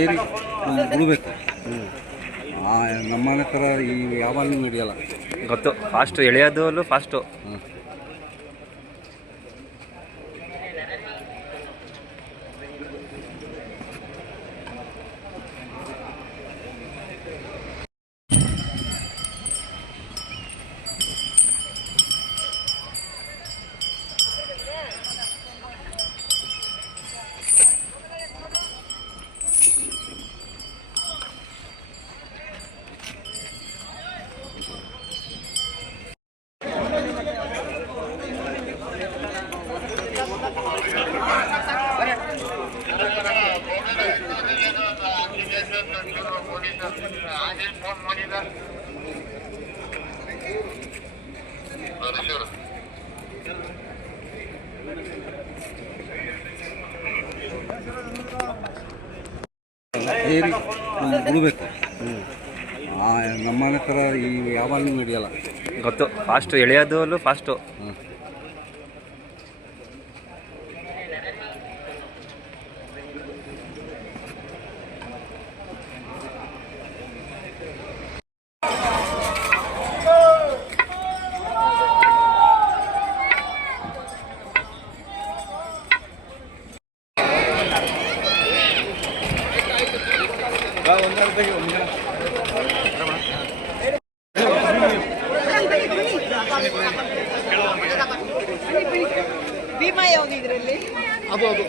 ಏರಿ ಬಿಡಬೇಕು. ನಮ್ಮನೆ ಥರ ಈ ಯಾವಾಗಲೂ ನಡೆಯಲ್ಲ. ಗೊತ್ತು, ಫಾಸ್ಟು ಎಳೆಯೋದು ಫಾಸ್ಟು. ಏರಿ ಬಿಡಬೇಕು. ನಮ್ಮನೆ ಥರ ಈ ಯಾವಾಗಲೂ ನಡೆಯಲ್ಲ. ಗೊತ್ತು, ಫಾಸ್ಟು ಎಳೆಯೋದು ಫಾಸ್ಟು. ಭೀಮಾ ಯಾವುದು ಇದರಲ್ಲಿ? ಅದು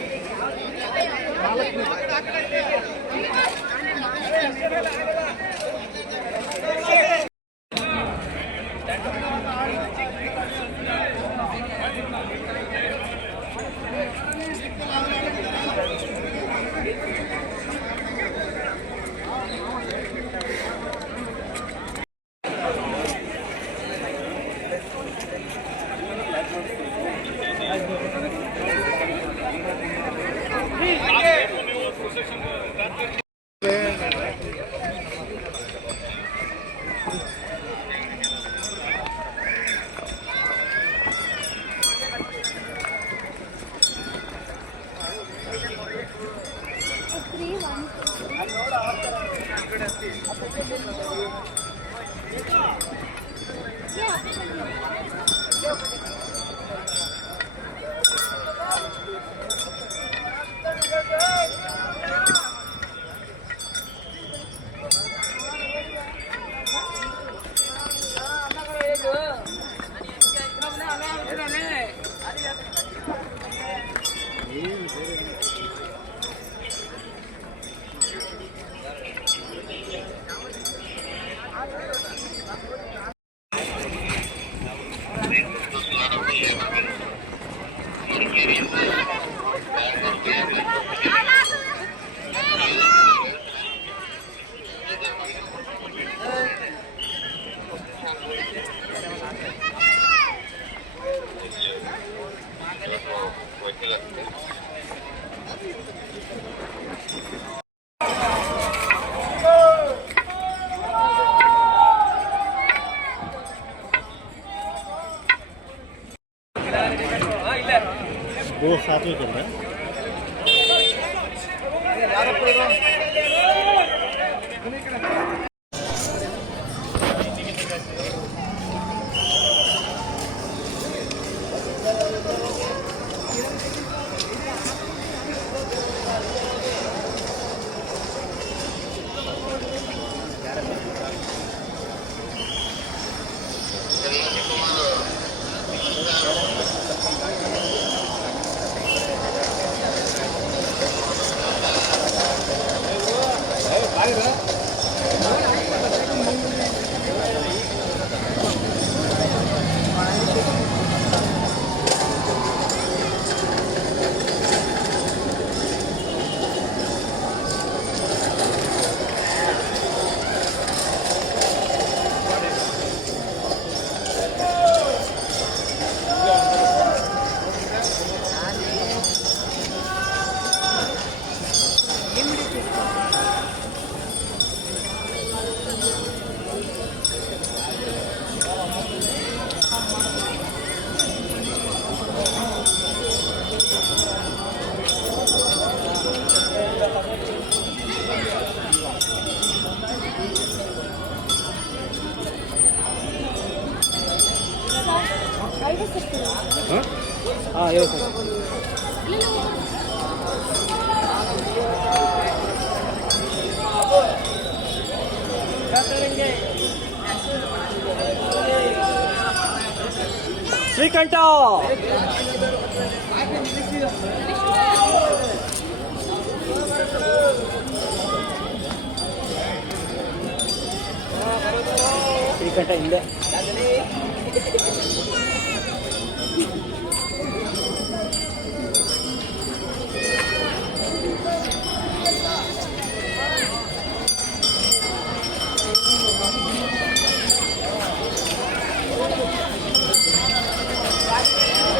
वो साथ में चल रहा है। ಶ್ರೀಕಂಠ ಶ್ರೀಕಂಠ ಹಿಂದೆ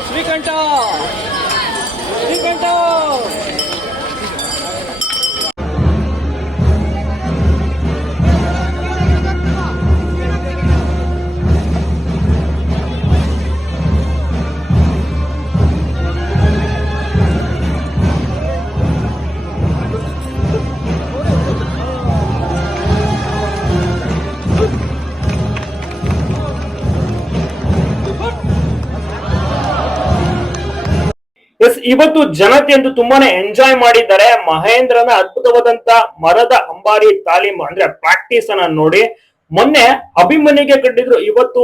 ಶ್ರೀಕಂಠ ಶ್ರೀಕಂಠ ಇವತ್ತು ಜನತೆ ಅಂತೂ ತುಂಬಾನೇ ಎಂಜಾಯ್ ಮಾಡಿದ್ದಾರೆ. ಮಹೇಂದ್ರನ ಅದ್ಭುತವಾದಂತ ಮರದ ಅಂಬಾರಿ ತಾಲೀಮ್ ಅಂದ್ರೆ ಪ್ರಾಕ್ಟೀಸ್ ಅನ್ನ ನೋಡಿ ಮೊನ್ನೆ ಅಭಿಮನ್ಯುಗೆ ಕಟ್ಟಿದ್ರು. ಇವತ್ತು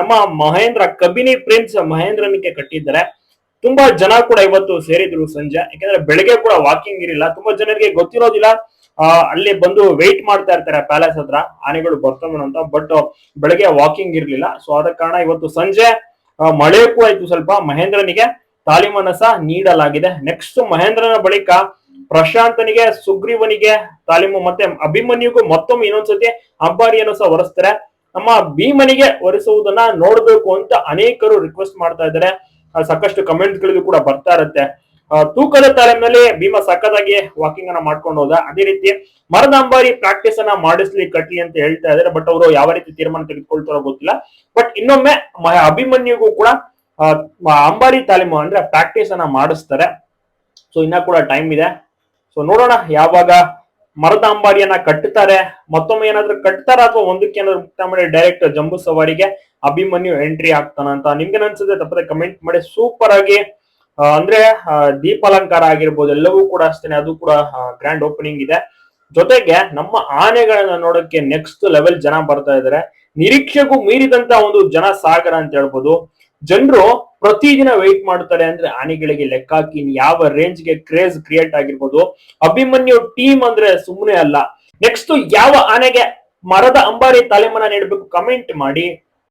ನಮ್ಮ ಮಹೇಂದ್ರ ಕಬಿನಿ ಪ್ರಿನ್ಸ್ ಮಹೇಂದ್ರನಿಗೆ ಕಟ್ಟಿದ್ದಾರೆ. ತುಂಬಾ ಜನ ಕೂಡ ಇವತ್ತು ಸೇರಿದ್ರು ಸಂಜೆ. ಯಾಕಂದ್ರೆ ಬೆಳಗ್ಗೆ ಕೂಡ ವಾಕಿಂಗ್ ಇರಲಿಲ್ಲ. ತುಂಬಾ ಜನರಿಗೆ ಗೊತ್ತಿರೋದಿಲ್ಲ, ಅಲ್ಲಿ ಬಂದು ವೆಯ್ಟ್ ಮಾಡ್ತಾ ಇರ್ತಾರೆ ಪ್ಯಾಲೇಸ್ ಹತ್ರ ಆನೆಗಳು ಬರ್ತವೆ ಅಂತ. ಬಟ್ ಬೆಳಗ್ಗೆ ವಾಕಿಂಗ್ ಇರ್ಲಿಲ್ಲ. ಸೊ ಆದ ಕಾರಣ ಇವತ್ತು ಸಂಜೆ ಮಳೆ ಕೂಡ ಇತ್ತು ಸ್ವಲ್ಪ. ಮಹೇಂದ್ರನಿಗೆ ತಾಲೀಮನ್ನ ಸಹ ನೀಡಲಾಗಿದೆ. ನೆಕ್ಸ್ಟ್ ಮಹೇಂದ್ರನ ಬಳಿಕ ಪ್ರಶಾಂತನಿಗೆ, ಸುಗ್ರೀವನಿಗೆ ತಾಲೀಮು, ಮತ್ತೆ ಅಭಿಮನ್ಯುಗೂ ಮತ್ತೊಮ್ಮೆ ಇನ್ನೊಂದ್ಸತಿ ಅಂಬಾರಿಯನ್ನು ಸಹ ಹೊರಿಸ್ತಾರೆ. ನಮ್ಮ ಭೀಮನಿಗೆ ಹೊರಿಸುವುದನ್ನ ನೋಡ್ಬೇಕು ಅಂತ ಅನೇಕರು ರಿಕ್ವೆಸ್ಟ್ ಮಾಡ್ತಾ ಇದ್ದಾರೆ. ಸಾಕಷ್ಟು ಕಮೆಂಟ್ಸ್ ಗಳಿಗೂ ಕೂಡ ಬರ್ತಾ ಇರುತ್ತೆ. ತೂಕದ ತಾಲೀಮಿನಲ್ಲಿ ಭೀಮ ಸಖತ್ತಾಗಿ ವಾಕಿಂಗ್ ಅನ್ನ ಮಾಡ್ಕೊಂಡು ಹೋದ. ಅದೇ ರೀತಿ ಮರದ ಅಂಬಾರಿ ಪ್ರಾಕ್ಟೀಸ್ ಅನ್ನ ಮಾಡಿಸ್ಲಿ ಕಟ್ಲಿ ಅಂತ ಹೇಳ್ತಾ ಇದ್ದಾರೆ. ಬಟ್ ಅವರು ಯಾವ ರೀತಿ ತೀರ್ಮಾನ ತೆಗೆದುಕೊಳ್ತಾರೋ ಗೊತ್ತಿಲ್ಲ. ಬಟ್ ಇನ್ನೊಮ್ಮೆ ಅಭಿಮನ್ಯುಗೂ ಕೂಡ ಅಂಬಾರಿ ತಾಲೀಮು ಅಂದ್ರೆ ಪ್ರಾಕ್ಟೀಸ್ ಅನ್ನ ಮಾಡಿಸ್ತಾರೆ. ಸೊ ಇನ್ನ ಕೂಡ ಟೈಮ್ ಇದೆ. ಸೊ ನೋಡೋಣ ಯಾವಾಗ ಮರದ ಅಂಬಾರಿಯನ್ನ ಕಟ್ಟುತ್ತಾರೆ, ಮತ್ತೊಮ್ಮೆ ಏನಾದ್ರೂ ಕಟ್ತಾರ ಅಥವಾ ಒಂದಕ್ಕೆ ಏನಾದ್ರು ಮುಕ್ತ ಮಾಡಿ ಡೈರೆಕ್ಟ್ ಜಂಬೂ ಸವಾರಿಗೆ ಅಭಿಮನ್ಯು ಎಂಟ್ರಿ ಆಗ್ತಾನ ಅಂತ ನಿಮ್ಗೆ ಅನ್ಸುತ್ತೆ ತಪ್ಪದೆ ಕಮೆಂಟ್ ಮಾಡಿ. ಸೂಪರ್ ಆಗಿ ಅಂದ್ರೆ ದೀಪಾಲಂಕಾರ ಆಗಿರ್ಬೋದು ಎಲ್ಲವೂ ಕೂಡ ಅಷ್ಟೇನೆ, ಅದು ಕೂಡ ಗ್ರ್ಯಾಂಡ್ ಓಪನಿಂಗ್ ಇದೆ. ಜೊತೆಗೆ ನಮ್ಮ ಆನೆಗಳನ್ನ ನೋಡಕ್ಕೆ ನೆಕ್ಸ್ಟ್ ಲೆವೆಲ್ ಜನ ಬರ್ತಾ ಇದಾರೆ. ನಿರೀಕ್ಷೆಗೂ ಮೀರಿದಂತ ಒಂದು ಜನ ಸಾಗರ ಅಂತ ಹೇಳ್ಬೋದು. ಜನರು ಪ್ರತಿದಿನ ವೆಯ್ಟ್ ಮಾಡ್ತಾರೆ ಅಂದ್ರೆ ಆನೆಗಳಿಗೆ ಲೆಕ್ಕ ಹಾಕಿ ಯಾವ ರೇಂಜ್ಗೆ ಕ್ರೇಜ್ ಕ್ರಿಯೇಟ್ ಆಗಿರ್ಬೋದು. ಅಭಿಮನ್ಯು ಟೀಮ್ ಅಂದ್ರೆ ಸುಮ್ಮನೆ ಅಲ್ಲ. ನೆಕ್ಸ್ಟ್ ಯಾವ ಆನೆಗೆ ಮರದ ಅಂಬಾರಿ ತಾಲೀಮನ್ನ ನೀಡಬೇಕು ಕಮೆಂಟ್ ಮಾಡಿ.